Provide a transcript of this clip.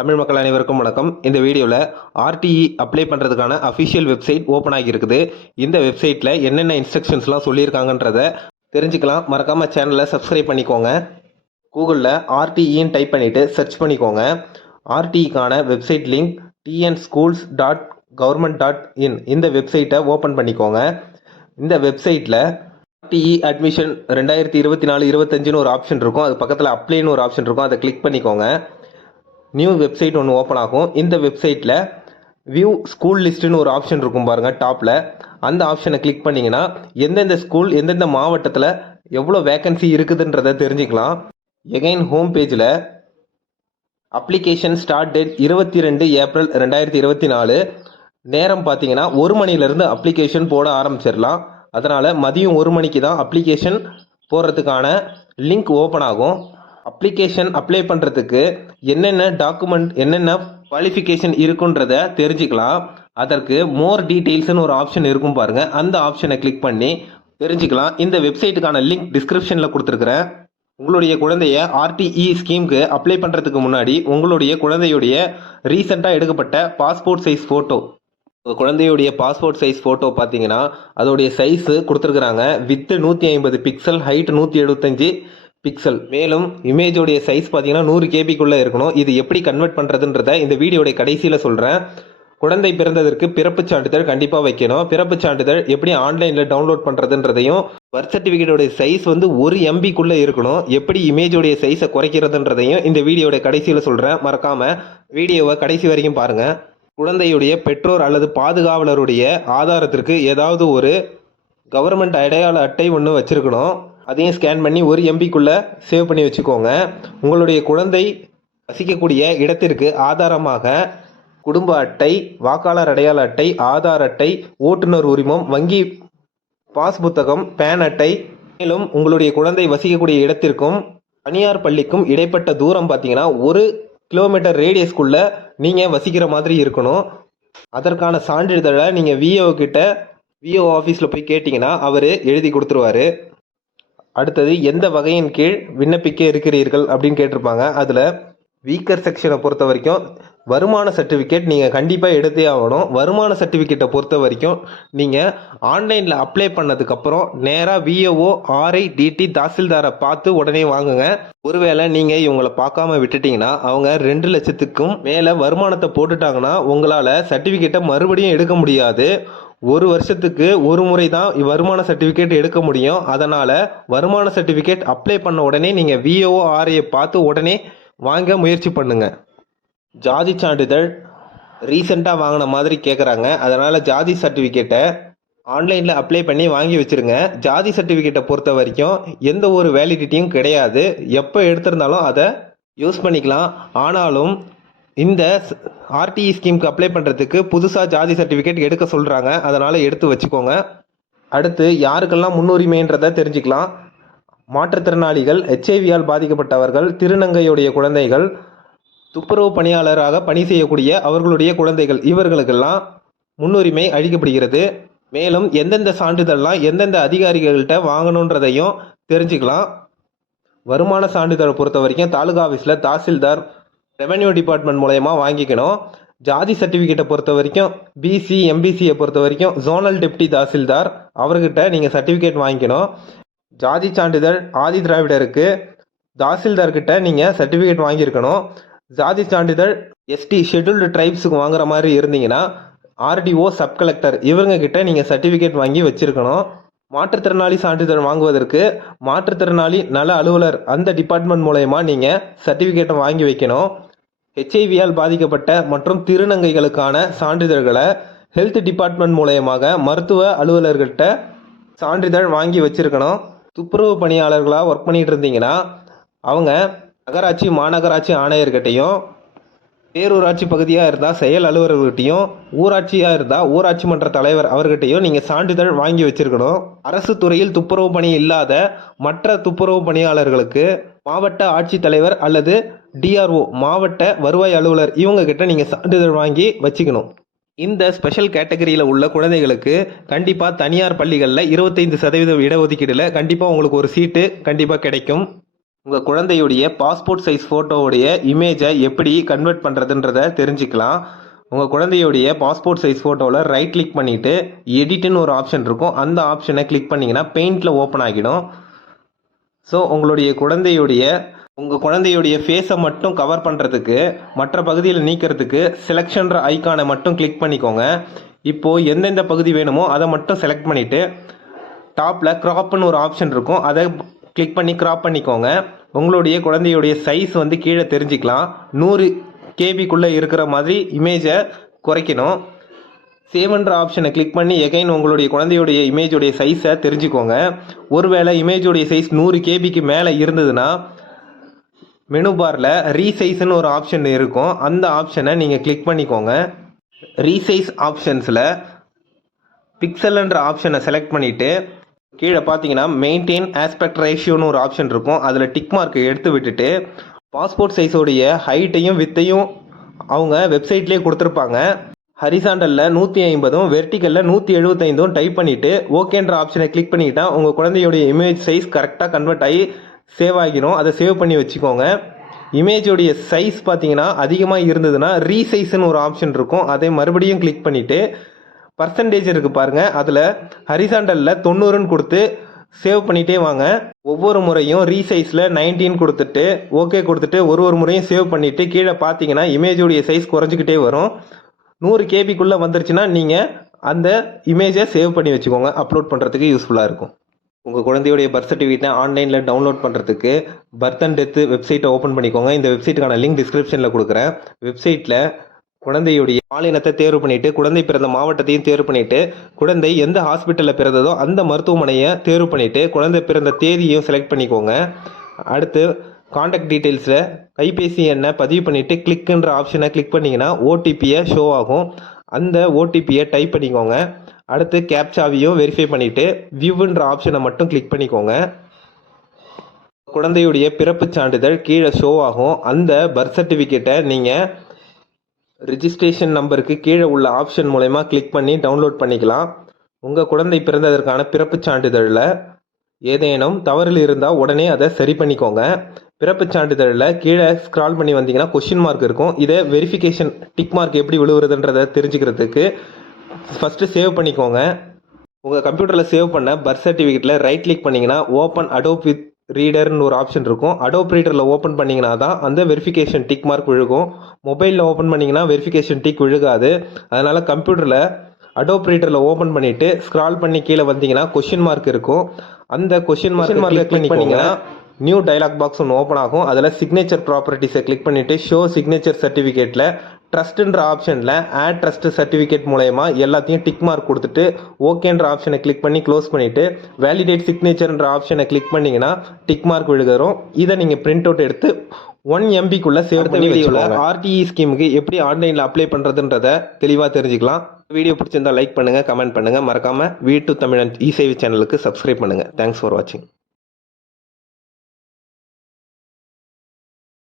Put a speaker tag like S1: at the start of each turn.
S1: தமிழ் மக்கள் அனைவருக்கும் வணக்கம். இந்த வீடியோவில் ஆர்டிஇ அப்ளை பண்ணுறதுக்கான அஃபிஷியல் வெப்சைட் ஓப்பன் ஆகியிருக்குது. இந்த வெப்சைட்டில் என்னென்ன இன்ஸ்ட்ரக்ஷன்ஸ்லாம் சொல்லியிருக்காங்கன்றத தெரிஞ்சுக்கலாம். மறக்காமல் சேனலை சப்ஸ்கிரைப் பண்ணிக்கோங்க. கூகுளில் ஆர்டிஇன்னு டைப் பண்ணிவிட்டு சர்ச் பண்ணிக்கோங்க ஆர்டிஇக்கான website link TN schools dot government dot in இந்த வெப்சைட்டை ஓப்பன் பண்ணிக்கோங்க. இந்த வெப்சைட்டில் ஆர்டிஇ அட்மிஷன் ரெண்டாயிரத்தி இருபத்தி நாலு இருபத்தஞ்சுன்னு ஒரு ஆப்ஷன் இருக்கும். அது பக்கத்தில் அப்ளைன்னு ஒரு ஆப்ஷன் இருக்கும். அதை கிளிக் பண்ணிக்கோங்க. நியூ வெப்சைட் ஒன்று ஓப்பன் ஆகும். இந்த வெப்சைட்டில் வியூ ஸ்கூல் லிஸ்ட்டுன்னு ஒரு ஆப்ஷன் இருக்கும் பாருங்கள் டாப்பில் அந்த ஆப்ஷனை கிளிக் பண்ணிங்கன்னா எந்தெந்த ஸ்கூல் எந்தெந்த மாவட்டத்தில் எவ்வளோ வேக்கன்சி இருக்குதுன்றதை தெரிஞ்சுக்கலாம். எகைன் ஹோம் பேஜில் அப்ளிகேஷன் ஸ்டார்ட் டேட் இருபத்தி ரெண்டு ஏப்ரல் ரெண்டாயிரத்தி இருபத்தி நாலு. நேரம் பார்த்தீங்கன்னா ஒரு மணிலேருந்து அப்ளிகேஷன் போட ஆரம்பிச்சிடலாம். அதனால் மதியம் ஒரு மணிக்கு தான் அப்ளிகேஷன் போடுறதுக்கான லிங்க் ஓப்பன் ஆகும். அப்ளிகேஷன் அப்ளை பண்ணுறதுக்கு என்னென்ன டாக்குமெண்ட் என்னென்ன குவாலிஃபிகேஷன் இருக்குன்றத தெரிஞ்சுக்கலாம். அதற்கு மோர் டீட்டெயில்ஸ்னு ஒரு ஆப்ஷன் இருக்கும் பாருங்கள் அந்த ஆப்ஷனை கிளிக் பண்ணி தெரிஞ்சுக்கலாம். இந்த வெப்சைட்டுக்கான லிங்க் டிஸ்கிரிப்ஷனில் கொடுத்துருக்குறேன். உங்களுடைய குழந்தைய ஆர்டிஇ ஸ்கீமுக்கு அப்ளை பண்ணுறதுக்கு முன்னாடி உங்களுடைய குழந்தையுடைய ரீசெண்டாக எடுக்கப்பட்ட பாஸ்போர்ட் சைஸ் ஃபோட்டோ உங்கள் குழந்தையுடைய பாஸ்போர்ட் சைஸ் ஃபோட்டோ பார்த்தீங்கன்னா அதோடைய சைஸு கொடுத்துருக்குறாங்க. வித்து நூற்றி ஐம்பது பிக்சல் ஹைட் நூற்றி எழுபத்தஞ்சி பிக்சல் மேலும் இமேஜோடைய சைஸ் பார்த்தீங்கன்னா நூறு கேபிக்குள்ளே இருக்கணும். இது எப்படி கன்வெர்ட் பண்ணுறதுன்றத இந்த வீடியோடைய கடைசியில் சொல்கிறேன் குழந்தை பிறந்ததற்கு பிறப்புச் சான்றிதழ் கண்டிப்பாக வைக்கணும். பிறப்புச் சான்றிதழ் எப்படி ஆன்லைனில் டவுன்லோட் பண்ணுறதுன்றதையும் பர்த் சர்டிஃபிகேட்டோடைய சைஸ் வந்து ஒரு எம்பிக்குள்ளே இருக்கணும். எப்படி இமேஜோடைய சைஸை குறைக்கிறதுன்றதையும் இந்த வீடியோடைய கடைசியில் சொல்கிறேன் மறக்காமல் வீடியோவை கடைசி வரைக்கும் பாருங்கள் குழந்தையுடைய பெற்றோர் அல்லது பாதுகாவலருடைய ஆதாரத்திற்கு ஏதாவது ஒரு கவர்மெண்ட் அடையாள அட்டை ஒன்று வச்சுருக்கணும். அதையும் ஸ்கேன் பண்ணி ஒரு எம்பிக்குள்ளே சேவ் பண்ணி வச்சுக்கோங்க. உங்களுடைய குழந்தை வசிக்கக்கூடிய இடத்திற்கு ஆதாரமாக குடும்ப அட்டை வாக்காளர் அடையாள அட்டை ஆதார் அட்டை ஓட்டுநர் உரிமம் வங்கி பாஸ் புத்தகம் பேன் அட்டை மேலும் உங்களுடைய குழந்தை வசிக்கக்கூடிய இடத்திற்கும் தனியார் பள்ளிக்கும் இடைப்பட்ட தூரம் பார்த்தீங்கன்னா ஒரு கிலோமீட்டர் ரேடியஸ்க்குள்ளே நீங்கள் வசிக்கிற மாதிரி இருக்கணும். அதற்கான சான்றிதழை நீங்கள் விஓ கிட்ட விஓ ஆஃபீஸில் போய் கேட்டிங்கன்னா அவர் எழுதி கொடுத்துருவாரு. அடுத்தது எந்த வகையின் கீழ் விண்ணப்பிக்க இருக்கிறீர்கள் அப்படின்னு கேட்டிருப்பாங்க. அதில் வீக்கர் செக்ஷனை பொறுத்த வரைக்கும் வருமான சர்டிஃபிகேட் நீங்கள் கண்டிப்பாக எடுத்தே ஆகணும். வருமான சர்டிஃபிகேட்டை பொறுத்த வரைக்கும் நீங்கள் ஆன்லைனில் அப்ளை பண்ணதுக்கப்புறம் நேராக விஏஓ ஆர்ஐ டிடி தாசில்தாரை பார்த்து உடனே வாங்குங்க. ஒருவேளை நீங்கள் இவங்களை பார்க்காம விட்டுட்டீங்கன்னா அவங்க ரெண்டு லட்சத்துக்கும் மேலே வருமானத்தை போட்டுட்டாங்கன்னா உங்களால் சர்டிஃபிகேட்டை மறுபடியும் எடுக்க முடியாது. ஒரு வருஷத்துக்கு ஒரு முறை தான் வருமான சர்டிஃபிகேட் எடுக்க முடியும். அதனால் வருமான சர்டிஃபிகேட் அப்ளை பண்ண உடனே நீங்கள் விஓ ஆர்ஐயை பார்த்து உடனே வாங்க முயற்சி பண்ணுங்க. ஜாதி சான்றிதழ் ரீசெண்டாக வாங்கின மாதிரி கேட்குறாங்க அதனால் ஜாதி சர்டிஃபிகேட்டை ஆன்லைனில் அப்ளை பண்ணி வாங்கி வச்சிருங்க. ஜாதி சர்டிஃபிகேட்டை பொறுத்த வரைக்கும் எந்த ஒரு வேலிடிட்டியும் கிடையாது. எப்போ எடுத்திருந்தாலும் அதை யூஸ் பண்ணிக்கலாம். ஆனாலும் இந்த ஆர்டிஇ ஸ்கீமுக்கு அப்ளை பண்ணுறதுக்கு புதுசாக ஜாதி சர்டிஃபிகேட் எடுக்க சொல்கிறாங்க அதனால் எடுத்து வச்சுக்கோங்க. அடுத்து யாருக்கெல்லாம் முன்னுரிமைன்றதை தெரிஞ்சுக்கலாம். மாற்றுத்திறனாளிகள் ஹெச்ஐவியால் பாதிக்கப்பட்டவர்கள் திருநங்கையுடைய குழந்தைகள் துப்புரவு பணியாளராக பணி செய்யக்கூடிய அவர்களுடைய குழந்தைகள் இவர்களுக்கெல்லாம் முன்னுரிமை அளிக்கப்படுகிறது. மேலும் எந்தெந்த சான்றிதழ்லாம் எந்தெந்த அதிகாரிகள்கிட்ட வாங்கணுன்றதையும் தெரிஞ்சுக்கலாம். வருமான சான்றிதழை பொறுத்த வரைக்கும் தாலுகா ஆஃபீஸில் தாசில்தார் ரெவென்யூ டிபார்ட்மெண்ட் மூலயமா வாங்கிக்கணும். ஜாதி சர்டிஃபிகேட்டை பொறுத்த வரைக்கும் பிசி எம்பிசியை பொறுத்த வரைக்கும் ஜோனல் டெப்டி தாசில்தார் அவர்கிட்ட நீங்கள் சர்டிஃபிகேட் வாங்கிக்கணும். ஜாதி சான்றிதழ் ஆதி திராவிடருக்கு தாசில்தார்கிட்ட நீங்கள் சர்டிஃபிகேட் வாங்கியிருக்கணும். ஜாதி சான்றிதழ் எஸ்டி ஷெட்யூல்டு ட்ரைப்ஸுக்கு வாங்குற மாதிரி இருந்தீங்கன்னா ஆர்டிஓ சப் கலெக்டர் இவங்க கிட்ட நீங்கள் சர்டிஃபிகேட் வாங்கி வச்சிருக்கணும். மாற்றுத்திறனாளி சான்றிதழ் வாங்குவதற்கு மாற்றுத்திறனாளி நல அலுவலர் அந்த டிபார்ட்மெண்ட் மூலயமா நீங்கள் சர்டிஃபிகேட்டை வாங்கி வைக்கணும். ஹெச்ஐவியால் பாதிக்கப்பட்ட மற்றும் திருநங்கைகளுக்கான சான்றிதழ்களை ஹெல்த் டிபார்ட்மெண்ட் மூலயமாக மருத்துவ அலுவலர்கிட்ட சான்றிதழ் வாங்கி வச்சிருக்கணும். துப்புரவு பணியாளர்களாக ஒர்க் பண்ணிகிட்டு இருந்தீங்கன்னா அவங்க நகராட்சி மாநகராட்சி ஆணையர்கிட்டையும் பேரூராட்சி பகுதியாக இருந்தால் செயல் அலுவலர்கிட்டையும் ஊராட்சியாக இருந்தால் ஊராட்சி மன்ற தலைவர் அவர்கிட்டையும் நீங்கள் சான்றிதழ் வாங்கி வச்சிருக்கணும். அரசு துறையில் துப்புரவு பணி இல்லாத மற்ற துப்புரவு பணியாளர்களுக்கு மாவட்ட ஆட்சித்தலைவர் அல்லது டிஆர்ஓ மாவட்ட வருவாய் அலுவலர். இவங்க கிட்ட நீங்கள் சான்றிதழ் வாங்கி வச்சுக்கணும். இந்த ஸ்பெஷல் கேட்டகரியில் உள்ள குழந்தைகளுக்கு கண்டிப்பாக தனியார் பள்ளிகளில் இருபத்தைந்து சதவீதம் இடஒதுக்கீடில் கண்டிப்பாக உங்களுக்கு ஒரு சீட்டு கண்டிப்பாக கிடைக்கும். உங்கள் குழந்தையுடைய பாஸ்போர்ட் சைஸ் ஃபோட்டோவுடைய இமேஜை எப்படி கன்வெர்ட் பண்ணுறதுன்றத தெரிஞ்சுக்கலாம். உங்கள் குழந்தையுடைய பாஸ்போர்ட் சைஸ் ஃபோட்டோவில் ரைட் கிளிக் பண்ணிவிட்டு எடிட்டுன்னு ஒரு ஆப்ஷன் இருக்கும். அந்த ஆப்ஷனை கிளிக் பண்ணிங்கன்னா பெயிண்டில் ஓப்பன் ஆகிடும். ஸோ உங்களுடைய குழந்தையுடைய உங்கள் குழந்தையுடைய ஃபேஸை மட்டும் கவர் பண்ணுறதுக்கு மற்ற பகுதியில் நீக்கிறதுக்கு செலெக்ஷன்ற ஐக்கானை மட்டும் கிளிக் பண்ணிக்கோங்க. இப்போது எந்தெந்த பகுதி வேணுமோ அதை மட்டும் செலக்ட் பண்ணிவிட்டு டாப்பில் க்ராப்னு ஒரு ஆப்ஷன் இருக்கும். அதை கிளிக் பண்ணி க்ராப் பண்ணிக்கோங்க. உங்களுடைய குழந்தையுடைய சைஸ் வந்து கீழே தெரிஞ்சுக்கலாம். நூறு கேபிக்குள்ளே இருக்கிற மாதிரி இமேஜை குறைக்கணும். சேவ்ன்ற ஆப்ஷனை கிளிக் பண்ணி எகைன் உங்களுடைய குழந்தையுடைய இமேஜுடைய சைஸை தெரிஞ்சுக்கோங்க. ஒருவேளை இமேஜுடைய சைஸ் நூறு கேபிக்கு மேலே இருந்ததுன்னா மெனு பாரில் ரீசைஸ்னு ஒரு ஆப்ஷன் இருக்கும். அந்த ஆப்ஷனை நீங்கள் கிளிக் பண்ணிக்கோங்க. ரீசைஸ் ஆப்ஷன்ஸில் பிக்சல்ன்ற ஆப்ஷனை செலக்ட் பண்ணிவிட்டு கீழே பார்த்தீங்கன்னா மெயின்டைன் ஆஸ்பெக்ட் ரேஷியோன்னு ஒரு ஆப்ஷன் இருக்கும். அதில் டிக் மார்க்கை எடுத்து விட்டுட்டு பாஸ்போர்ட் சைஸோடைய ஹைட்டையும் வித்தையும் அவங்க வெப்சைட்லேயே கொடுத்துருப்பாங்க. ஹரிசாண்டலில் நூற்றி ஐம்பதும் வெர்டிக்கலில் நூற்றி எழுபத்தைந்தும் டைப் பண்ணிவிட்டு ஓகேன்ற ஆப்ஷனை கிளிக் பண்ணிக்கிட்டால் உங்கள் குழந்தையுடைய இமேஜ் சைஸ் கரெக்டாக கன்வெர்ட் ஆகி சேவ் ஆகிரும் அதை சேவ் பண்ணி வச்சுக்கோங்க. இமேஜோடைய சைஸ் பார்த்தீங்கன்னா அதிகமாக இருந்ததுன்னா ரீசைஸ்னு ஒரு ஆப்ஷன் இருக்கும். அதை மறுபடியும் கிளிக் பண்ணிவிட்டு பர்சன்டேஜ் இருக்குது பாருங்கள் அதில் ஹரிசாண்டலில் தொண்ணூறுன்னு கொடுத்து சேவ் பண்ணிகிட்டே வாங்க. ஒவ்வொரு முறையும் ரீசைஸில் நைன்டீன் கொடுத்துட்டு ஓகே கொடுத்துட்டு ஒரு ஒரு முறையும் சேவ் பண்ணிவிட்டு கீழே பார்த்தீங்கன்னா இமேஜோடைய சைஸ் குறைஞ்சிக்கிட்டே வரும். நூறு கேபிக்குள்ளே வந்துருச்சுன்னா நீங்கள் அந்த இமேஜை சேவ் பண்ணி வச்சுக்கோங்க. அப்லோட் பண்ணுறதுக்கு யூஸ்ஃபுல்லாக இருக்கும். உங்கள் குழந்தையுடைய பர்த் சர்டிஃபிகேட்டை ஆன்லைனில் டவுன்லோட் பண்ணுறதுக்கு பர்த் அண்ட் டெத்து வெப்சைட்டை ஓப்பன் பண்ணிக்கோங்க. இந்த வெப்சைட்டுக்கான லிங்க் டிஸ்கிரிப்ஷனில் கொடுக்குறேன். வெப்சைட்டில் குழந்தையுடைய பாலினத்தை தேர்வு பண்ணிட்டு குழந்தை பிறந்த மாவட்டத்தையும் தேர்வு பண்ணிட்டு குழந்தை எந்த ஹாஸ்பிட்டலில் பிறந்ததோ அந்த மருத்துவமனையை தேர்வு பண்ணிட்டு குழந்தை பிறந்த தேதியும் செலக்ட் பண்ணிக்கோங்க. அடுத்து காண்டாக்ட் டீட்டெயில்ஸில் கைபேசி எண்ணை பதிவு பண்ணிவிட்டு கிளிக்குன்ற ஆப்ஷனை கிளிக் பண்ணிங்கன்னா ஓடிபியை ஷோ ஆகும். அந்த ஓடிபியை டைப் பண்ணிக்கோங்க. அடுத்து கேப்சாவையும் வெரிஃபை பண்ணிவிட்டு வியூன்ற ஆப்ஷனை மட்டும் கிளிக் பண்ணிக்கோங்க. குழந்தையுடைய பிறப்புச் சான்றிதழ் கீழே ஷோ ஆகும். அந்த பர்த் சர்டிஃபிகேட்டை நீங்கள் ரிஜிஸ்ட்ரேஷன் நம்பருக்கு கீழே உள்ள ஆப்ஷன் மூலயமா கிளிக் பண்ணி டவுன்லோட் பண்ணிக்கலாம். உங்கள் குழந்தை பிறந்ததற்கான பிறப்பு சான்றிதழில் ஏதேனும் தவறில் இருந்தால் உடனே அதை சரி பண்ணிக்கோங்க. பிறப்புச் சான்றிதழில் கீழே ஸ்க்ரால் பண்ணி வந்தீங்கன்னா கொஷின் மார்க் இருக்கும். இதை வெரிஃபிகேஷன் டிக் மார்க் எப்படி விழுவுறதுன்றதை தெரிஞ்சுக்கிறதுக்கு ஃபஸ்ட்டு சேவ் பண்ணிக்கோங்க. உங்கள் கம்ப்யூட்டரில் சேவ் பண்ண பர்த் சர்டிஃபிகேட்டில் ரைட் கிளிக் பண்ணிங்கன்னா ஓப்பன் அடோப் வித் ரீடர்னு ஒரு ஆப்ஷன் இருக்கும். அடோப் ரீடரில் ஓப்பன் பண்ணிங்கன்னா தான் அந்த வெரிஃபிகேஷன் டிக் மார்க் விழுகும். மொபைலில் ஓப்பன் பண்ணிங்கன்னா வெரிஃபிகேஷன் டிக் விழுகாது. அதனால் கம்ப்யூட்டரில் அடோப் ரீடரில் ஓப்பன் பண்ணிவிட்டு ஸ்க்ரால் பண்ணி கீழே வந்தீங்கன்னா கொஷின் மார்க் இருக்கும். அந்த கொஷின் மார்க் மார்க்கை கிளிக் பண்ணிங்கன்னா நியூ டயலாக் பாக்ஸ் ஒன்று ஓப்பன் ஆகும். அதில் சிக்னேச்சர் ப்ராப்பர்ட்டிஸை கிளிக் பண்ணிவிட்டு ஷோ சிக்னேச்சர் சர்டிஃபிகேட்டில் ட்ரஸ்ட்டுன்ற ஆப்ஷனில் ஆட் ட்ரஸ்ட் சர்டிஃபிகேட் மூலயமா எல்லாத்தையும் டிக் மார்க் கொடுத்துட்டு ஓகேன்ற ஆப்ஷனை கிளிக் பண்ணி க்ளோஸ் பண்ணிவிட்டு வேலிடேட் சிக்னேச்சர்ன்ற ஆப்ஷனை கிளிக் பண்ணிங்கன்னா டிக் மார்க் விழுகிறோம் இதை நீங்கள் பிரிண்ட் அவுட் எடுத்து ஒன் எம்பிக்குள்ளே சேவ் பண்ணி வீடியோவில் ஆர்டிஇ ஸ்கீமுக்கு எப்படி ஆன்லைனில் அப்ளை பண்ணுறதுன்றத தெளிவாக தெரிஞ்சுக்கலாம். வீடியோ பிடிச்சிருந்தா லைக் பண்ணுங்கள் கமெண்ட் பண்ணுங்கள் மறக்காமல் வீட்டு தமிழன் இ சேவை சேனலுக்கு சப்ஸ்கிரைப் பண்ணுங்கள் தேங்க்ஸ் ஃபார் வாட்சிங்